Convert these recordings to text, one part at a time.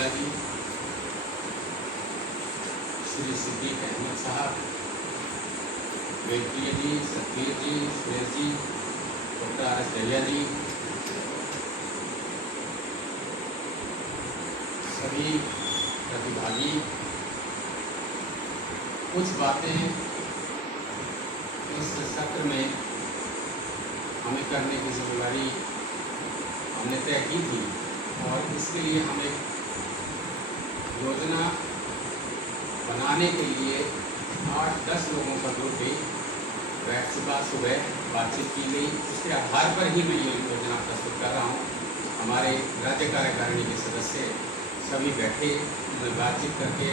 शुक्ला जी, श्री सिद्दीक अहमद साहब, वेंकैया जी, सतबीर जी, Suresh ji, doctor R S Dahiya जी, सभी प्रतिभागी। कुछ बातें इस सत्र में हमें करने की जिम्मेदारी हमने तय की थी और इसके लिए हम एक योजना बनाने के लिए 8-10 लोगों का ग्रुप भी बैठ चुका। सुबह बातचीत की गई, उसके आधार पर ही मैं ये योजना प्रस्तुत कर रहा हूँ। हमारे राज्य कार्यकारिणी के सदस्य सभी बैठे, उन्होंने बातचीत करके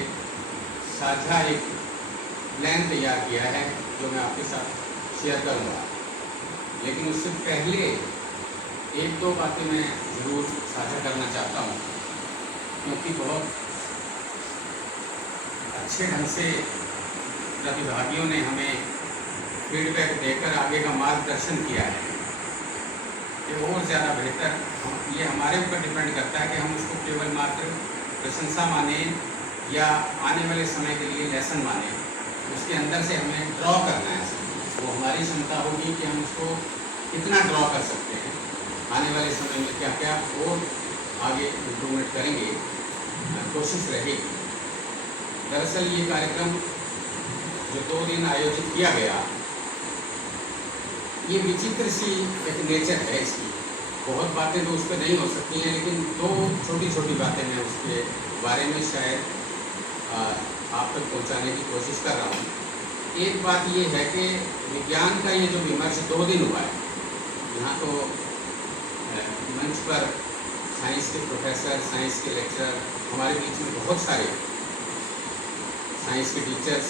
साझा एक प्लान तैयार किया है जो मैं आपके साथ शेयर करूँगा। लेकिन उससे पहले 1-2 बातें मैं ज़रूर साझा करना चाहता हूँ, क्योंकि बहुत अच्छे ढंग से प्रतिभागियों ने हमें फीडबैक देकर आगे का मार्गदर्शन किया है कि और ज़्यादा बेहतर। ये हमारे ऊपर डिपेंड करता है कि हम उसको केवल मात्र प्रशंसा माने या आने वाले समय के लिए लेसन माने। उसके अंदर से हमें ड्रॉ करना है, वो हमारी क्षमता होगी कि हम उसको कितना ड्रॉ कर सकते हैं, आने वाले समय में क्या क्या और आगे इम्प्रूवमेंट करेंगे, कोशिश रहेगी। दरअसल ये कार्यक्रम जो 2 दिन आयोजित किया गया, ये विचित्र सी एक नेचर है इसकी। बहुत बातें तो उस पर नहीं हो सकती हैं, लेकिन 2 छोटी छोटी बातें मैं उसके बारे में शायद आप तक पहुंचाने की कोशिश कर रहा हूँ। एक बात ये है कि विज्ञान का ये जो विमर्श 2 दिन हुआ है, यहाँ तो मंच पर साइंस के प्रोफेसर, साइंस के लेक्चरर, हमारे बीच में बहुत सारे साइंस के टीचर्स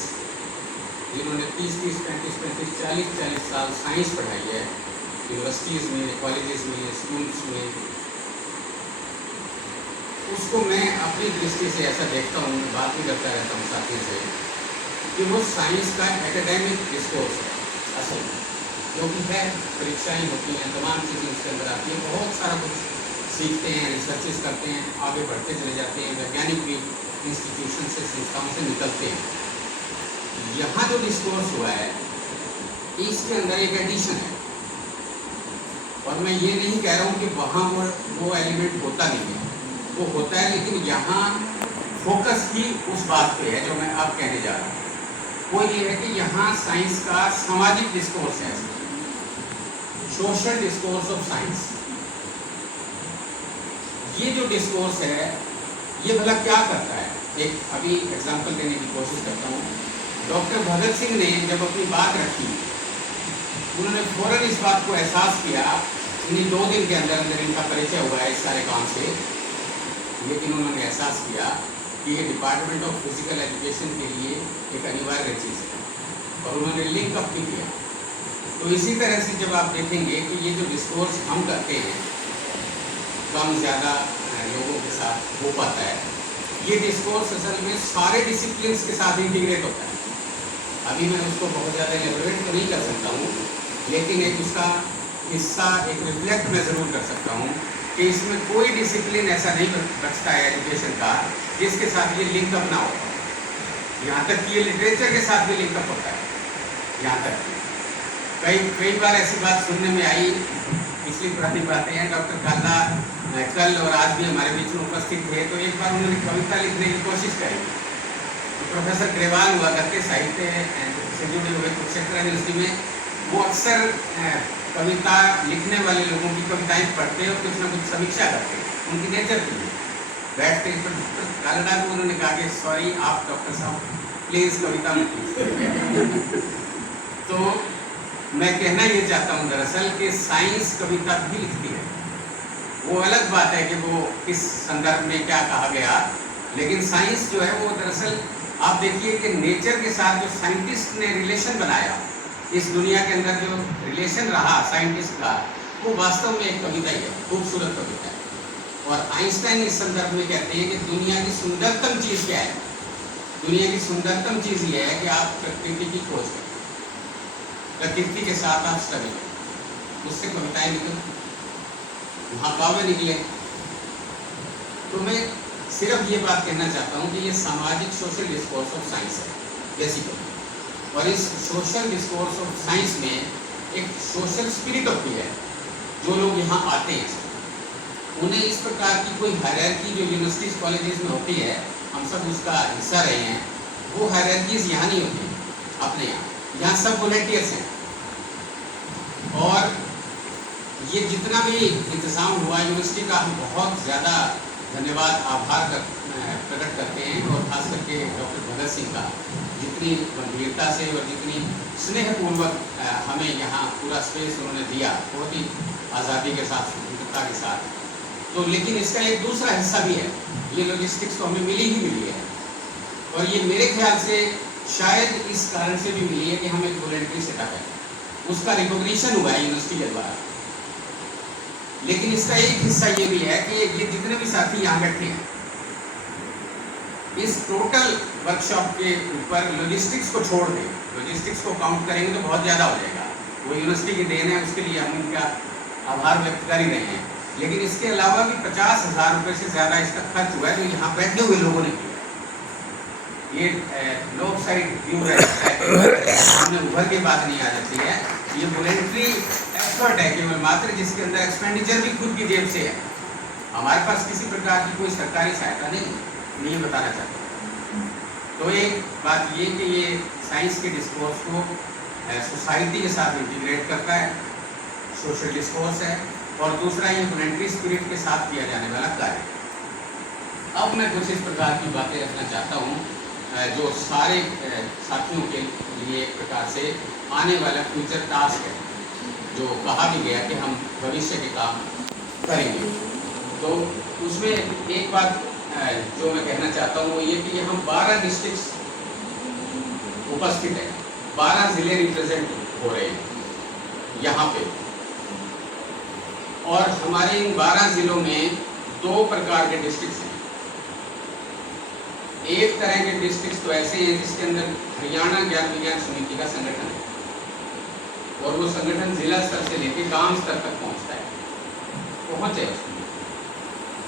जिन्होंने 30-30, 35-35, 40-40 साल साइंस पढ़ाई है यूनिवर्सिटीज़ में, कॉलेजेस में, स्कूल्स में। उसको मैं अपनी दृष्टि से ऐसा देखता हूँ, मैं बात भी करता रहता हूँ साथियों से, कि वो साइंस का एकेडमिक डिस्कोर्स है असल में, जो कि है परीक्षाएँ होती हैं, तमाम चीज़ें उसके अंदर आती हैं, बहुत सारा कुछ सीखते हैं, रिसर्चेस करते हैं, आगे बढ़ते चले जाते हैं, वैज्ञानिक भी इंस्टीट्यूशन से, संस्थाओं से निकलते हैं। यहाँ जो डिस्कोर्स हुआ है इसके अंदर एक एडिशन है, और मैं ये नहीं कह रहा हूँ कि वहाँ वो एलिमेंट होता नहीं है, वो होता है, लेकिन यहाँ फोकस ही उस बात पे है जो मैं अब कहने जा रहा हूँ। वो ये है कि यहाँ साइंस का सामाजिक डिस्कोर्स है, सोशल डिस्कोर्स ऑफ साइंस। ये जो डिस्कोर्स है ये भला क्या करता है, एक अभी एग्जांपल देने की कोशिश करता हूँ। डॉक्टर भगत सिंह ने जब अपनी बात रखी, उन्होंने फौरन इस बात को एहसास किया, इन्हीं 2 दिन के अंदर अंदर इनका परिचय हुआ है इस सारे काम से, लेकिन उन्होंने एहसास किया कि ये डिपार्टमेंट ऑफ फिजिकल एजुकेशन के लिए एक अनिवार्य चीज़ है, और उन्होंने लिंक अप भी किया। तो इसी तरह से जब आप देखेंगे कि ये जो डिस्कोर्स हम करते हैं कम ज़्यादा लोगों के साथ हो पाता है, ये डिस्कोर्स असल में सारे डिसिप्लिन्स के साथ इंटीग्रेट होता है। अभी मैं उसको बहुत ज़्यादा एलेबोरेट तो नहीं कर सकता हूँ, लेकिन एक उसका हिस्सा, एक रिफ्लेक्ट मैं ज़रूर कर सकता हूँ कि इसमें कोई डिसिप्लिन ऐसा नहीं बचता है एजुकेशन का जिसके साथ ये लिंकअप ना हो। यहाँ तक कि ये लिटरेचर के साथ भी लिंकअप होता है। यहाँ तक कई बार ऐसी बात सुनने में आई, पिछली पुरानी बातें हैं, डॉक्टर काला कल और आज भी हमारे बीच में उपस्थित थे, तो एक बार उन्होंने कविता लिखने की कोशिश करी। तो प्रोफेसर ग्रेवाल हुआ करते साहित्य से जुड़े हुए कुरुक्षेत्र यूनिवर्सिटी में, वो अक्सर कविता लिखने वाले लोगों की कविताएं पढ़ते और कुछ ना कुछ समीक्षा करते, उनकी नेचर थी। बैठते डॉक्टर कालडा को उन्होंने कहा कि सॉरी आप डॉक्टर साहब प्लीज़ कविता मत लिखिए। तो मैं कहना ये चाहता हूँ दरअसल कि साइंस कविता भी लिखती है। वो अलग बात है कि वो किस संदर्भ में क्या कहा गया, लेकिन साइंस जो है वो दरअसल आप देखिए कि नेचर के साथ जो साइंटिस्ट ने रिलेशन बनाया, इस दुनिया के अंदर जो रिलेशन रहा साइंटिस्ट का, वो वास्तव में एक कविता ही है, खूबसूरत कविता है। और आइंस्टाइन इस संदर्भ में कहते हैं कि दुनिया की सुंदरतम चीज़ क्या है? दुनिया की सुंदरतम चीज़ ये है कि आप प्रकृति की खोज करें, प्रकृति के साथ आप स्टडी करें, उससे कविताएं निकलें, महाकाव्य निकले। तो मैं सिर्फ ये बात कहना चाहता हूँ कि ये सामाजिक सोशल डिस्कोर्स ऑफ साइंस है बेसिकली, और इस सोशल डिस्कोर्स ऑफ साइंस में एक सोशल स्पिरिट होती है। जो लोग यहाँ आते हैं उन्हें इस प्रकार की कोई हायरार्की जो यूनिवर्सिटीज कॉलेजेस में होती है, हम सब उसका हिस्सा रहे हैं, वो हायरार्कीज यहाँ नहीं होती अपने यहाँ सब वॉलंटियर्स हैं। और ये जितना भी इंतज़ाम हुआ यूनिवर्सिटी का, हम बहुत ज़्यादा धन्यवाद आभार प्रकट करते हैं, और ख़ास करके डॉक्टर भगत सिंह का, जितनी गंभीरता से और जितनी स्नेहपूर्वक हमें यहाँ पूरा स्पेस उन्होंने दिया, बहुत ही आज़ादी के साथ, स्वतंत्रता के साथ। तो लेकिन इसका एक दूसरा हिस्सा भी है, ये लॉजिस्टिक्स तो हमें मिली ही मिली है, और ये मेरे ख्याल से शायद इस कारण से भी मिली है कि हम एक वॉलंटरी सेटअप है, उसका रिकॉग्निशन हुआ है यूनिवर्सिटी के द्वारा। लेकिन इसका एक हिस्सा ये भी है कि ये जितने भी साथी यहाँ बैठे हैं, इस टोटल वर्कशॉप के ऊपर लॉजिस्टिक्स को छोड़ दें, लॉजिस्टिक्स को काउंट करेंगे तो बहुत ज़्यादा हो जाएगा, वो यूनिवर्सिटी की देन है, उसके लिए हम उनका आभार व्यक्त कर ही रहे हैं। लेकिन इसके अलावा भी 50,000 रुपये से ज़्यादा इसका खर्च हुआ है, जो यहाँ बैठे हुए लोगों ने किया। ये लोग साइड व्यू हमने उभर के बात नहीं आ जाती है, ये वॉलंटरी एफर्ट है केवल मात्र, जिसके अंदर एक्सपेंडिचर भी खुद की जेब से है। हमारे पास किसी प्रकार की कोई सरकारी सहायता नहीं, मैं ये बताना चाहता हूँ। तो एक बात ये कि ये साइंस के डिस्कोर्स को सोसाइटी के साथ इंटीग्रेट करता है, सोशल डिस्कोर्स है, और दूसरा ये वॉलंटरी स्पिरिट के साथ किया जाने वाला कार्य। अब मैं कुछ इस प्रकार की बातें रखना चाहता हूँ जो सारे साथियों के लिए एक प्रकार से आने वाला फ्यूचर टास्क है, जो कहा भी गया कि हम भविष्य के काम करेंगे। तो उसमें एक बात जो मैं कहना चाहता हूँ वो ये कि हम 12 डिस्ट्रिक्ट्स उपस्थित हैं, 12 ज़िले रिप्रेजेंट हो रहे हैं यहाँ पे, और हमारे इन 12 ज़िलों में 2 प्रकार के डिस्ट्रिक्ट्स हैं। एक तरह के डिस्ट्रिक्ट्स तो ऐसे हैं जिसके अंदर हरियाणा ज्ञान विज्ञान समिति का संगठन है, और वो संगठन जिला स्तर से लेकर गांव स्तर तक पहुंचता है, पहुंचे उसमें।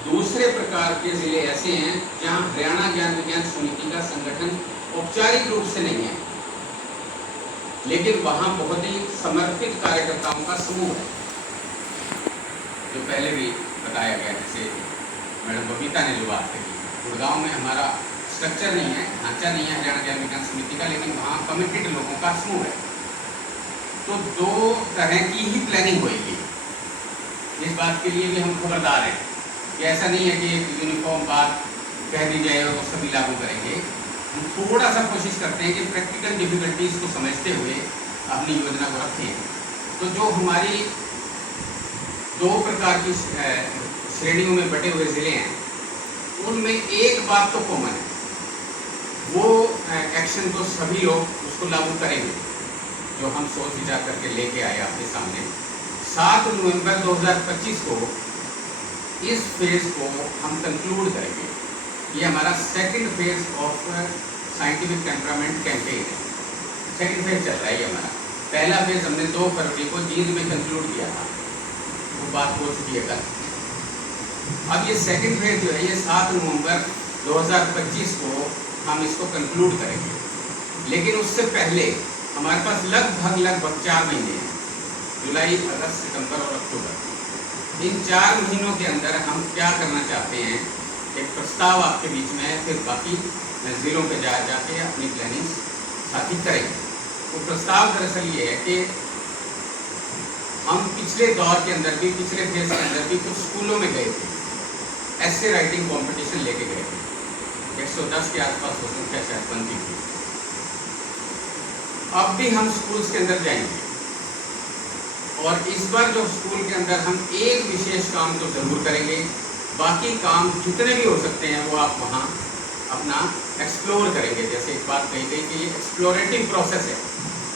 दूसरे प्रकार के जिले ऐसे हैं जहां हरियाणा ज्ञान विज्ञान समिति का संगठन औपचारिक रूप से नहीं है, लेकिन वहां बहुत ही समर्पित कार्यकर्ताओं का समूह है, जो पहले भी बताया गया, जैसे मैडम बबीता ने जो बात कही। गुड़गांव में हमारा स्ट्रक्चर नहीं है, ढांचा नहीं है हरियाणा ज्ञान विज्ञान समिति का, लेकिन वहाँ कमिटेड लोगों का समूह है। तो 2 तरह की ही प्लानिंग होगी। इस बात के लिए भी हम खबरदार हैं कि ऐसा नहीं है कि एक यूनिफॉर्म बात कह दी जाए और वो सभी लागू करेंगे। हम थोड़ा सा कोशिश करते हैं कि प्रैक्टिकल डिफिकल्टीज को समझते हुए अपनी योजना को रखें। तो जो हमारी 2 प्रकार की श्रेणियों में बटे हुए ज़िले हैं, उनमें एक बात तो कॉमन है, वो एक्शन तो सभी लोग उसको लागू करेंगे जो हम सोच विचार करके लेके आए आपके सामने। 7 नवंबर 2025 को इस फेज को हम कंक्लूड करेंगे। ये हमारा second phase of scientific temperament campaign है, सेकंड फेज चल रहा है ये हमारा। पहला फेज हमने 2 फरवरी को जींद में कंक्लूड किया था, वो बात हो चुकी है कल। अब ये सेकंड फेज जो है ये 7 नवंबर 2025 को हम इसको कंक्लूड करेंगे, लेकिन उससे पहले हमारे पास लगभग 4 महीने हैं, जुलाई, अगस्त, सितंबर और अक्टूबर। इन 4 महीनों के अंदर हम क्या करना चाहते हैं, एक प्रस्ताव आपके बीच में है, फिर बाकी ज़िलों पे जाके अपनी प्लानिंग साथी करेंगे। तो प्रस्ताव दरअसल ये है कि हम पिछले दौर के अंदर भी, पिछले फेज के अंदर भी कुछ स्कूलों में गए थे, ऐसे राइटिंग कंपटीशन लेके गए थे। 110 के आसपास वो संख्या शायद बनती थी। अब भी हम स्कूल्स के अंदर जाएंगे, और इस बार जो स्कूल के अंदर हम एक विशेष काम तो जरूर करेंगे, बाकी काम जितने भी हो सकते हैं वो आप वहाँ अपना एक्सप्लोर करेंगे। जैसे एक बात कही गई कि ये एक्सप्लोरेटिव प्रोसेस है,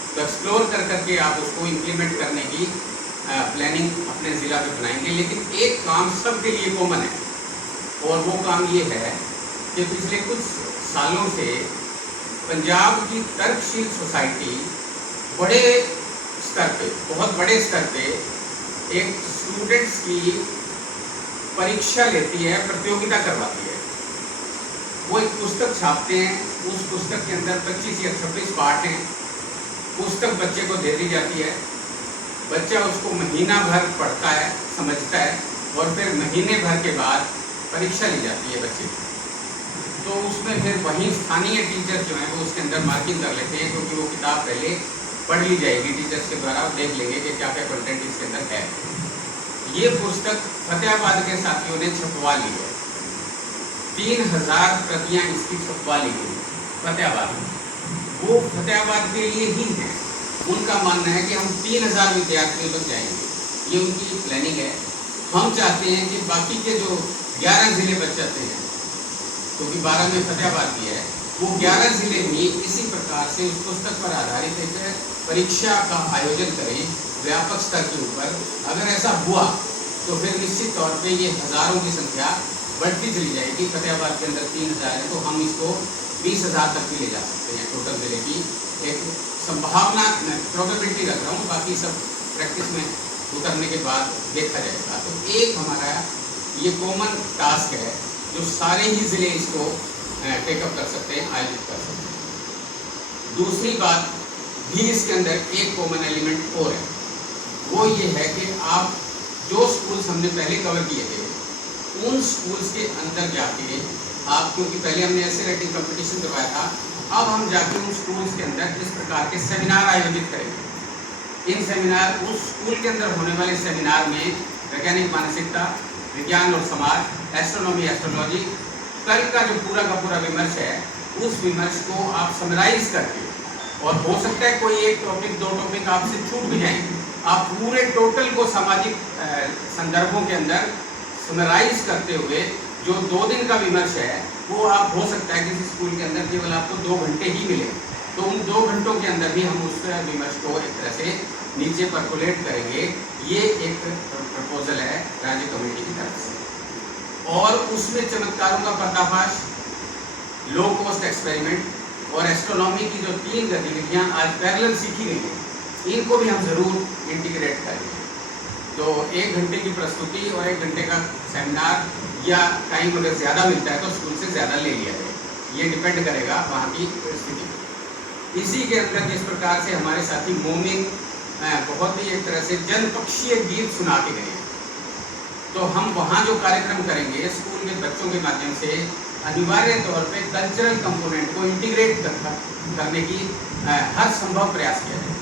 तो एक्सप्लोर करके आप उसको इम्प्लीमेंट करने की प्लानिंग अपने ज़िला में बनाएंगे। लेकिन एक काम सबके लिए कॉमन है, और वो काम ये है कि पिछले कुछ सालों से पंजाब की तर्कशील सोसाइटी बड़े स्तर पे, बहुत बड़े स्तर पे एक स्टूडेंट्स की परीक्षा लेती है, प्रतियोगिता करवाती है, वो एक पुस्तक छापते हैं, उस पुस्तक के अंदर 25 या 26 पार्ट हैं। पुस्तक बच्चे को दे दी जाती है, बच्चा उसको महीना भर पढ़ता है, समझता है, और फिर महीने भर के बाद परीक्षा ली जाती है बच्चे की। तो उसमें फिर वहीं स्थानीय टीचर जो हैं वो उसके अंदर मार्किंग कर लेते हैं, क्योंकि वो किताब पहले पढ़ ली जाएगी टीचर्स के द्वारा, देख लेंगे कि क्या क्या कंटेंट इसके अंदर है। ये पुस्तक फतेहाबाद के साथियों ने छपवा ली है, 3000 प्रतियां इसकी छपवा ली गई फतेहाबाद में। वो फतेहाबाद के लिए ही है, उनका मानना है कि हम 3000 विद्यार्थियों तक जाएंगे, ये उनकी प्लानिंग है। हम चाहते हैं कि बाकी के जो 11 ज़िले बच जाते हैं, क्योंकि 12 में फतेहाबाद भी है, वो 11 ज़िले भी इसी प्रकार से उस पुस्तक पर आधारित एक परीक्षा का आयोजन करें व्यापक स्तर के ऊपर। अगर ऐसा हुआ तो फिर निश्चित तौर पे ये हज़ारों की संख्या बढ़ती चली जाएगी। फतेहाबाद के अंदर 3000 है, तो हम इसको 20,000 तक भी ले जा सकते हैं। टोटल ज़िले की एक संभावना, मैं प्रोबेबिलिटी रख रहा हूँ, बाकी सब प्रैक्टिस में उतरने के बाद देखा जाएगा। तो एक हमारा ये कॉमन टास्क है जो सारे ही ज़िले इसको टेकअप कर सकते हैं, आयोजित कर सकते हैं। दूसरी बात भी इसके अंदर एक कॉमन एलिमेंट और है, वो ये है कि आप जो स्कूल्स हमने पहले कवर किए थे, उन स्कूल्स के अंदर जाके आप, क्योंकि पहले हमने ऐसे राइटिंग कंपटीशन करवाया था, अब हम जाके उन स्कूल्स के अंदर इस प्रकार के सेमिनार आयोजित करेंगे। इन सेमिनार, उस स्कूल के अंदर होने वाले सेमिनार में वैज्ञानिक मानसिकता, विज्ञान और समाज, एस्ट्रोनॉमी, एस्ट्रोलॉजी, कल का जो पूरा का पूरा विमर्श है, उस विमर्श को आप समराइज करके, और हो सकता है कोई एक टॉपिक, 2 टॉपिक आपसे छूट भी जाएंगे, आप पूरे टोटल को सामाजिक संदर्भों के अंदर समराइज करते हुए जो 2 दिन का विमर्श है, वो आप, हो सकता है किसी स्कूल के अंदर केवल आपको 2 घंटे ही मिले, तो उन 2 घंटों के अंदर भी हम उस विमर्श को एक तरह से नीचे परकोलेट करेंगे। ये एक प्रपोजल है राज्य कमेटी की तरफ से। और उसमें चमत्कारों का पर्दाफाश, लो कॉस्ट एक्सपेरिमेंट और एस्ट्रोनॉमी की जो 3 गतिविधियाँ आज पैरेलल सीखी गई हैं, इनको भी हम ज़रूर इंटीग्रेट करेंगे। तो 1 घंटे की प्रस्तुति और 1 घंटे का सेमिनार, या टाइम अगर ज़्यादा मिलता है तो स्कूल से ज़्यादा ले लिया जाए, ये डिपेंड करेगा वहाँ की स्थिति पर। इसी के अंदर जिस प्रकार से हमारे साथी मोमिन बहुत ही एक तरह से जनपक्षीय गीत सुना के गए, तो हम वहाँ जो कार्यक्रम करेंगे स्कूल के बच्चों के माध्यम से, अनिवार्य तौर पे कल्चरल कंपोनेंट को इंटीग्रेट करने की हर संभव प्रयास किया जाए।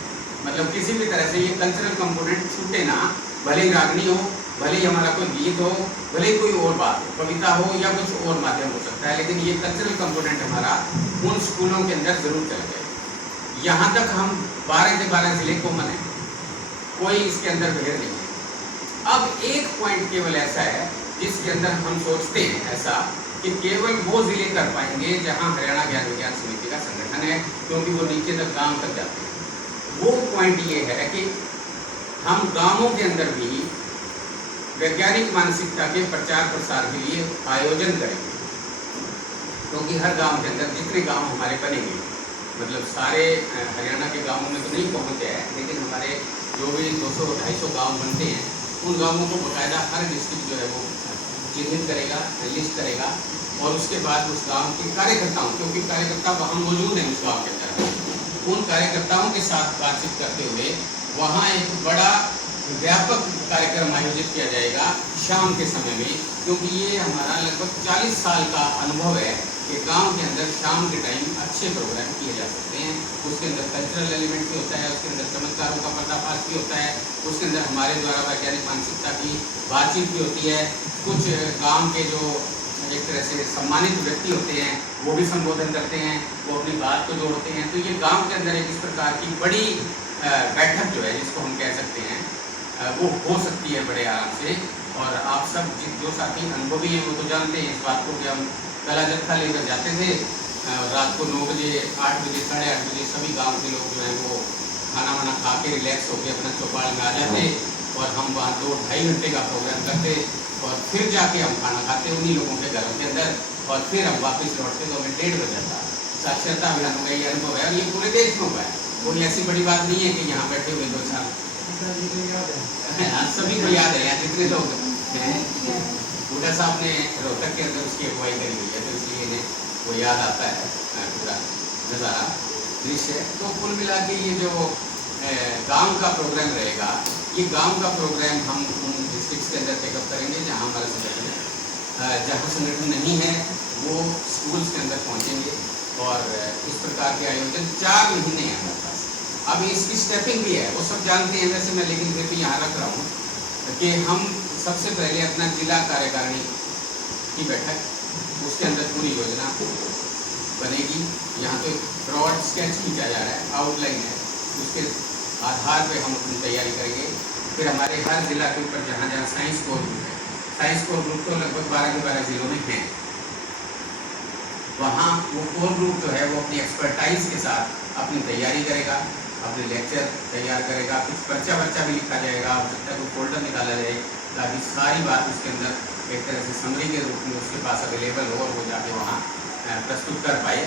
मतलब किसी भी तरह से ये कल्चरल कंपोनेंट छूटे ना, भले ही रागनी हो, भले ही हमारा कोई गीत हो, भले ही कोई और बात हो, कविता हो या कुछ और माध्यम हो सकता है, लेकिन ये कल्चरल कंपोनेंट हमारा उन स्कूलों के अंदर जरूर चला जाए। यहाँ तक हम 12 के 12 जिले कॉमन है, कोई इसके अंदर भेद नहीं है। अब एक पॉइंट केवल ऐसा है जिसके अंदर हम सोचते हैं ऐसा कि केवल वो जिले कर पाएंगे जहाँ हरियाणा ज्ञान विज्ञान समिति का संगठन है, क्योंकि वो नीचे तक गांव तक जाते हैं। वो पॉइंट ये है कि हम गांवों के अंदर भी वैज्ञानिक मानसिकता के प्रचार प्रसार के लिए आयोजन करेंगे, क्योंकि हर गांव के अंदर जितने गांव हमारे बनेंगे, मतलब सारे हरियाणा के गांवों में तो नहीं पहुंचे हैं, लेकिन हमारे जो भी 200-250 गांव बनते हैं, उन गांवों को बाकायदा हर डिस्ट्रिक्ट जो है वो चिन्हित करेगा, लिस्ट करेगा, और उसके बाद उस गांव के कार्यकर्ताओं, क्योंकि कार्यकर्ता वहाँ मौजूद हैं उस गांव के अंदर, उन कार्यकर्ताओं के साथ बातचीत करते हुए वहाँ एक बड़ा व्यापक कार्यक्रम आयोजित किया जाएगा शाम के समय में, क्योंकि ये हमारा लगभग 40 साल का अनुभव है कि गांव के अंदर शाम के टाइम अच्छे प्रोग्राम किए जा सकते हैं। उसके अंदर कल्चरल एलिमेंट भी होता है, उसके अंदर चमत्कारों का पर्दाफाश भी होता है, उसके अंदर हमारे द्वारा वैज्ञानिक मानसिकता की बातचीत भी होती है, कुछ गाँव के जो एक तरह से सम्मानित व्यक्ति होते हैं वो भी संबोधन करते हैं, वो अपनी बात को जोड़ते हैं। तो ये गांव के अंदर एक इस प्रकार की बड़ी बैठक जो है, जिसको हम कह सकते हैं, वो हो सकती है बड़े आराम से। और आप सब जो साथी अनुभवी हैं वो तो जानते हैं इस बात को कि हम कला जत्था लेकर जाते थे, रात को 9 बजे, 8 बजे, 8:30 बजे सभी गाँव के लोग जो हैं वो खाना वाना खा के रिलैक्स होकर अपना चौपाल में आ जाते, और हम वहाँ 2-2.5 घंटे का प्रोग्राम करते, और फिर जाके हम खाना खाते उन्हीं लोगों के घरों के अंदर, और फिर हम वापस लौटते तो हमें 1:30 बज जाता। साक्षरता अभियान का ये अनुभव है, और ये पूरे देश में हुआ है, कोई ऐसी बड़ी बात नहीं है कि यहाँ बैठे हुए 2 साल सभी को याद है, यहाँ जितने लोग हैं। बूढ़ा साहब ने रोहतक के अंदर उसकी अगुवाई करी हुई है, तो इसलिए इन्हें वो याद आता है पूरा नज़ारा दृश्य। तो कुल मिला के ये जो गांव का प्रोग्राम रहेगा, ये गांव का प्रोग्राम हम उन डिस्ट्रिक्ट्स के अंदर टेकअप करेंगे जहां हमारा संगठन है। जहां संगठन नहीं है वो स्कूल्स के अंदर पहुंचेंगे और इस प्रकार के आयोजन 4 महीने हैं हमारे पास। अब इसकी स्टेपिंग भी है, वो सब जानते हैं वैसे मैं, लेकिन फिर भी यहाँ रख रहा हूँ कि हम सबसे पहले अपना जिला कार्यकारिणी की बैठक, उसके अंदर पूरी योजना बनेगी। यहाँ तो ब्रॉड स्केच खींचा जा रहा है, आउटलाइन है, उसके आधार पे हम अपनी तैयारी करेंगे। फिर हमारे हर जिला के ऊपर जहाँ जहाँ साइंस कोर ग्रुप है, साइंस कोर ग्रुप तो लगभग 12 के 12 जिलों में हैं, वहाँ वो कोर ग्रुप जो है वो अपनी एक्सपर्टाइज के साथ अपनी तैयारी करेगा, अपने लेक्चर तैयार करेगा, कुछ पर्चा भी लिखा जाएगा, हो सकता है कोई फोल्डर निकाला जाए ताकि सारी बात उसके अंदर एक तरह से समरी के रूप में उसके पास अवेलेबल हो और वो जाके वहाँ प्रस्तुत कर पाए।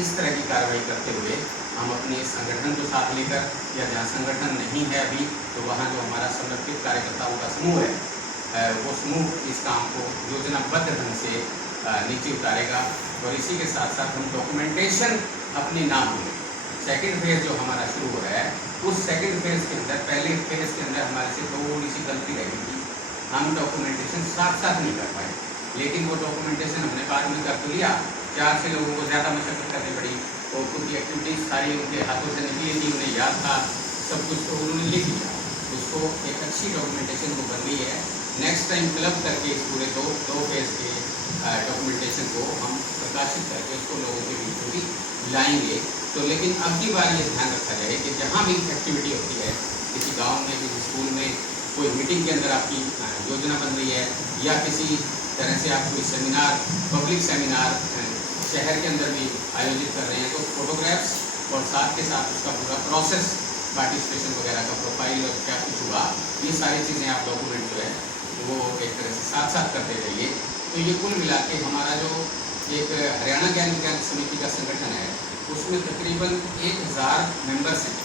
इस तरह की कार्रवाई करते हुए हम अपने संगठन को साथ लेकर, या जहाँ संगठन नहीं है अभी तो वहाँ जो हमारा समर्पित कार्यकर्ताओं का समूह है वो समूह इस काम को योजनाबद्ध ढंग से नीचे उतारेगा। और इसी के साथ साथ हम डॉक्यूमेंटेशन अपनी ना भूलें। सेकेंड फेज़ जो हमारा शुरू हो रहा है, उस सेकेंड फेज़ के अंदर पहले फेज़ के अंदर हमारे से थोड़ी सी गलती रही थी, हम डॉक्यूमेंटेशन साथ साथ नहीं कर पाए, लेकिन वो डॉक्यूमेंटेशन हमने बाद में कर तो लिया। 4-6 लोगों को ज़्यादा मशक्कत करनी पड़ी और उनकी एक्टिविटीज़ सारी उनके हाथों से निकली थी, उन्हें याद था सब कुछ, तो उन्होंने लिख लिया। उसको एक अच्छी डॉक्यूमेंटेशन को बन रही है। नेक्स्ट टाइम क्लब करके इस पूरे दो फेज़ के डॉक्यूमेंटेशन को हम प्रकाशित करके उसको लोगों के बीच में भी लाएंगे। तो लेकिन अब की बार ये ध्यान रखा जाए कि जहाँ भी एक्टिविटी होती है, किसी गांव में, किसी स्कूल में, कोई मीटिंग के अंदर आपकी योजना बन रही है, या किसी तरह से आप कोई सेमिनार, पब्लिक सेमिनार शहर के अंदर भी आयोजित कर रहे हैं, तो फोटोग्राफ्स और साथ के साथ उसका पूरा प्रोसेस, पार्टिसिपेशन वगैरह का प्रोफाइल और क्या कुछ हुआ, ये सारी चीज़ें आप डॉक्यूमेंट जो है वो एक तरह से साथ साथ करते रहिए। तो ये कुल मिला के हमारा जो एक हरियाणा ज्ञान विज्ञान समिति का संगठन है, उसमें तकरीबन 1000 मेंबर्स हैं।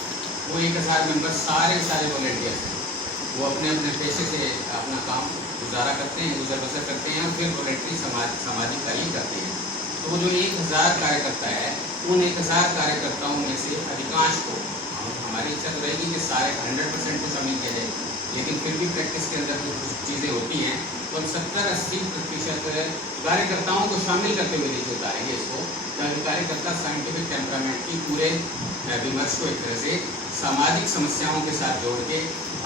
वो 1000 मेंबर्स सारे वॉलेंटियर्स हैं, वो अपने अपने पेशे से अपना काम गुजारा करते हैं, गुजर बसर करते हैं और फिर वॉलेंट्री सामाजिक कार्य करते हैं। तो जो 1000 कार्यकर्ता है, उन 1000 कार्यकर्ताओं में से अधिकांश को, हमारी इच्छा तो रहेगी कि सारे 100% को शामिल किया जाए, लेकिन फिर भी प्रैक्टिस के अंदर जो कुछ चीज़ें होती हैं तो 70-80% कार्यकर्ताओं को शामिल करते हुए नीचे उतारेंगे इसको, ताकि कार्यकर्ता साइंटिफिक टेम्परामेंट की पूरे विमर्श को एक तरह से सामाजिक समस्याओं के साथ जोड़ के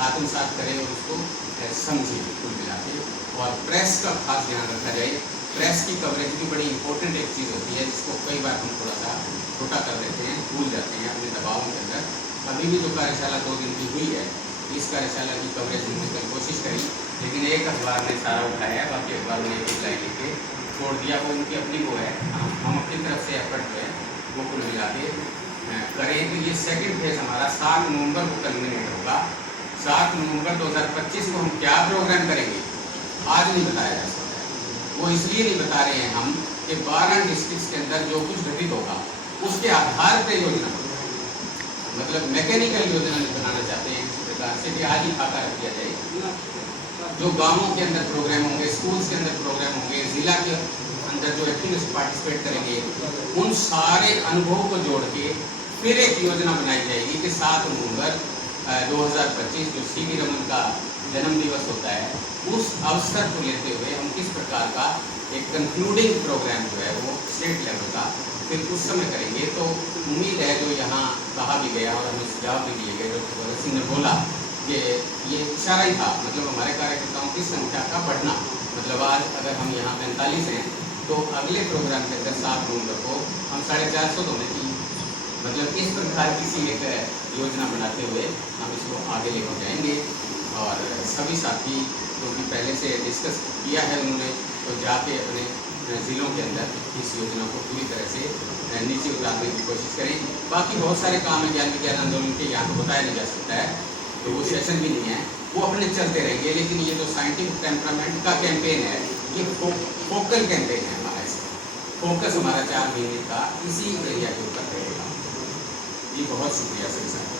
आत्मसात करें और उसको समझे कुल मिला के। और प्रेस का खास ध्यान रखा जाए। प्रेस की कवरेज भी बड़ी इंपॉर्टेंट एक चीज़ होती है, जिसको कई बार हम थोड़ा सा छोटा कर देते हैं, भूल जाते हैं अपने दबाव के अंदर। अभी भी जो कार्यशाला 2 दिन की हुई है, इस कार्यशाला की कवरेज हमने कल कोशिश करी, लेकिन एक अखबार ने सारा उठाया, बाकी अखबार ने एक लाइन लेके छोड़ दिया। वो उनकी अपनी वो है, हम अपनी तरफ से एफर्ट जो है वो कुल मिला के करें। तो ये सेकेंड फेज़ हमारा 7 नवंबर को कन्वीनेट होगा। 7 नवंबर 2025 को हम क्या प्रोग्राम करेंगे आज नहीं बताया जा सकता है। वो इसलिए नहीं बता रहे हैं हम कि 12 डिस्ट्रिक्ट के अंदर जो कुछ घटित होगा उसके आधार पर योजना होगा, मतलब मैकेनिकल योजना नहीं बनाना चाहते हैं इस प्रकार से कि आज ही खाका रख दिया जाए। जो गाँवों के अंदर प्रोग्राम होंगे, स्कूल्स के अंदर प्रोग्राम होंगे, ज़िला के अंदर जो एक्टिविटीज पार्टिसिपेट करेंगे, उन सारे अनुभव को जोड़ के फिर एक योजना बनाई जाएगी कि 7 नवंबर 2025 जो सीवी रमन का जन्म दिवस होता है, उस अवसर को लेते हुए हम किस प्रकार का एक कंक्लूडिंग प्रोग्राम जो है वो स्टेट लेवल का फिर उस समय करेंगे। तो उम्मीद है जो यहाँ कहा भी गया और हमें सुझाव भी दिए गए, डॉक्टर भगत सिंह ने बोला कि ये इशारा ही था, मतलब हमारे कार्यकर्ताओं की संख्या का बढ़ना, मतलब आज अगर हम यहाँ 45 हैं तो अगले प्रोग्राम के अंदर 7 नवंबर को हम 450 होने चाहिए। मतलब इस प्रकार की एक योजना बनाते हुए हम इसको आगे लेकर जाएंगे। और सभी साथी जो भी पहले से डिस्कस किया है उन्होंने, तो जाके अपने ज़िलों के अंदर इस योजना को पूरी तरह से नीचे उतारने की कोशिश करें। बाकी बहुत सारे काम है ज्ञान विज्ञान आंदोलन के, यहाँ तो बताया नहीं जा सकता है, तो वो सेशन भी नहीं है, वो अपने चलते रहेंगे। लेकिन ये जो साइंटिफिक टेम्परामेंट का कैंपेन है, ये फोकल कैंपेन है हमारा, इसका फोकस हमारा 4 महीने का इसी एरिया के ऊपर रहेगा। जी बहुत शुक्रिया सर।